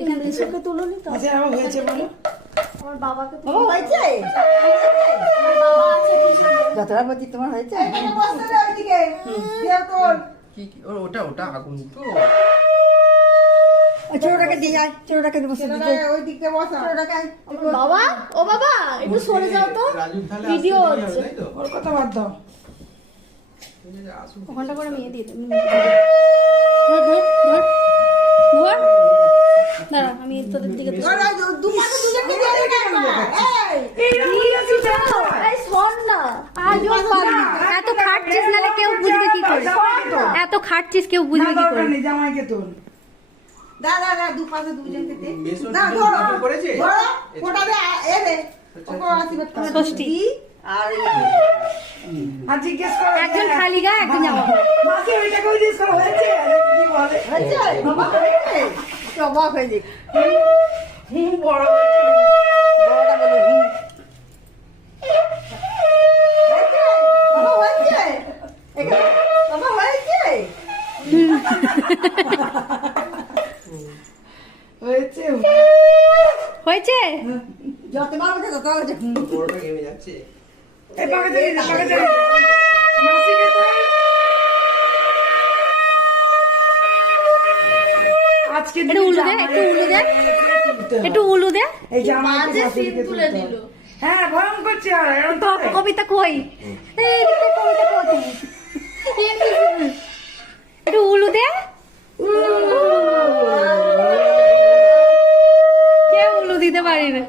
এখানে এসবকে তুলনি তো। আচ্ছা আমার হয়েছে বলো। আমার বাবাকে বাবা হয়েছে? আমার বাবা আছে পিছনে। যতটা বলছি তোমার হয়েছে? এখানে বসতে দে ওইদিকে। দিয়ে তোর কি ওটা আগুন তো। ছোটটাকে দিয়ে যায়, ছোটটাকে বসে দিতে। ছেলেটা ওই দিক দিয়ে বসা। ছোটটাকে বাবা, ও বাবা একটু সরে যাও তো, রাজু তাহলে ভিডিও আসতে দেরি হচ্ছে। হবে, তাই তো? ওর কথা বাদ দাও। আসুন। ওখানটা করে মেয়ে দিয়ে দেবো। ধর ধর ধর ধর, দাঁড়া আমি তোদের দিকে তুলছি। ওরা দুপাশে দুজনকে দিয়ে দে না। এই এই শোন না, আজও পারবি না। এত খাটছিস নালে কেউ বুঝবে কি করে? এত খাটছিস কেউ না বুঝবে কি দরকার করে? নেই, জামাইকে তোল। দাদা দুপাশে দুজনকে দে। বেসন না কি ধরো ভিডিও করেছে? ধরো ফোটা দে এ দে। ওকে আশীর্বাদ কর। ষষ্ঠী আর আর জিজ্ঞেস করো একজন খালি গায়ে একজন জামা পরে। মাসি ওইটাকেও জিজ্ঞেস করো হয়েছে কি বলে হয়েছে? বাবা হয়েছে? অবাক হয়ে যাক। হুম বড় বড়টা বলে হুম। হয়েছে? বাবা হয়েছে? এখানে বাবা হয়েছে? হয়েছে হয়েছে? যতবার বলছে ততবার বলছে হুম। বড়টা ঘেমে যাচ্ছে। এই পাকে চলে যা পাকে চলে যা মাসিকে তো আজকে একটু উলু দে, একটু উলু দে, একটু উলু দে। এই জামাইকে তুলে দিল। হ্যাঁ ভরম করছে আর এরকম তো কবিতা কই? এই দিকে কবিতা কই? একটু উলু দে। কেউ উলু দিতে পারি না,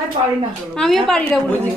আর পারি না আমিও পারি না উলু দিতে।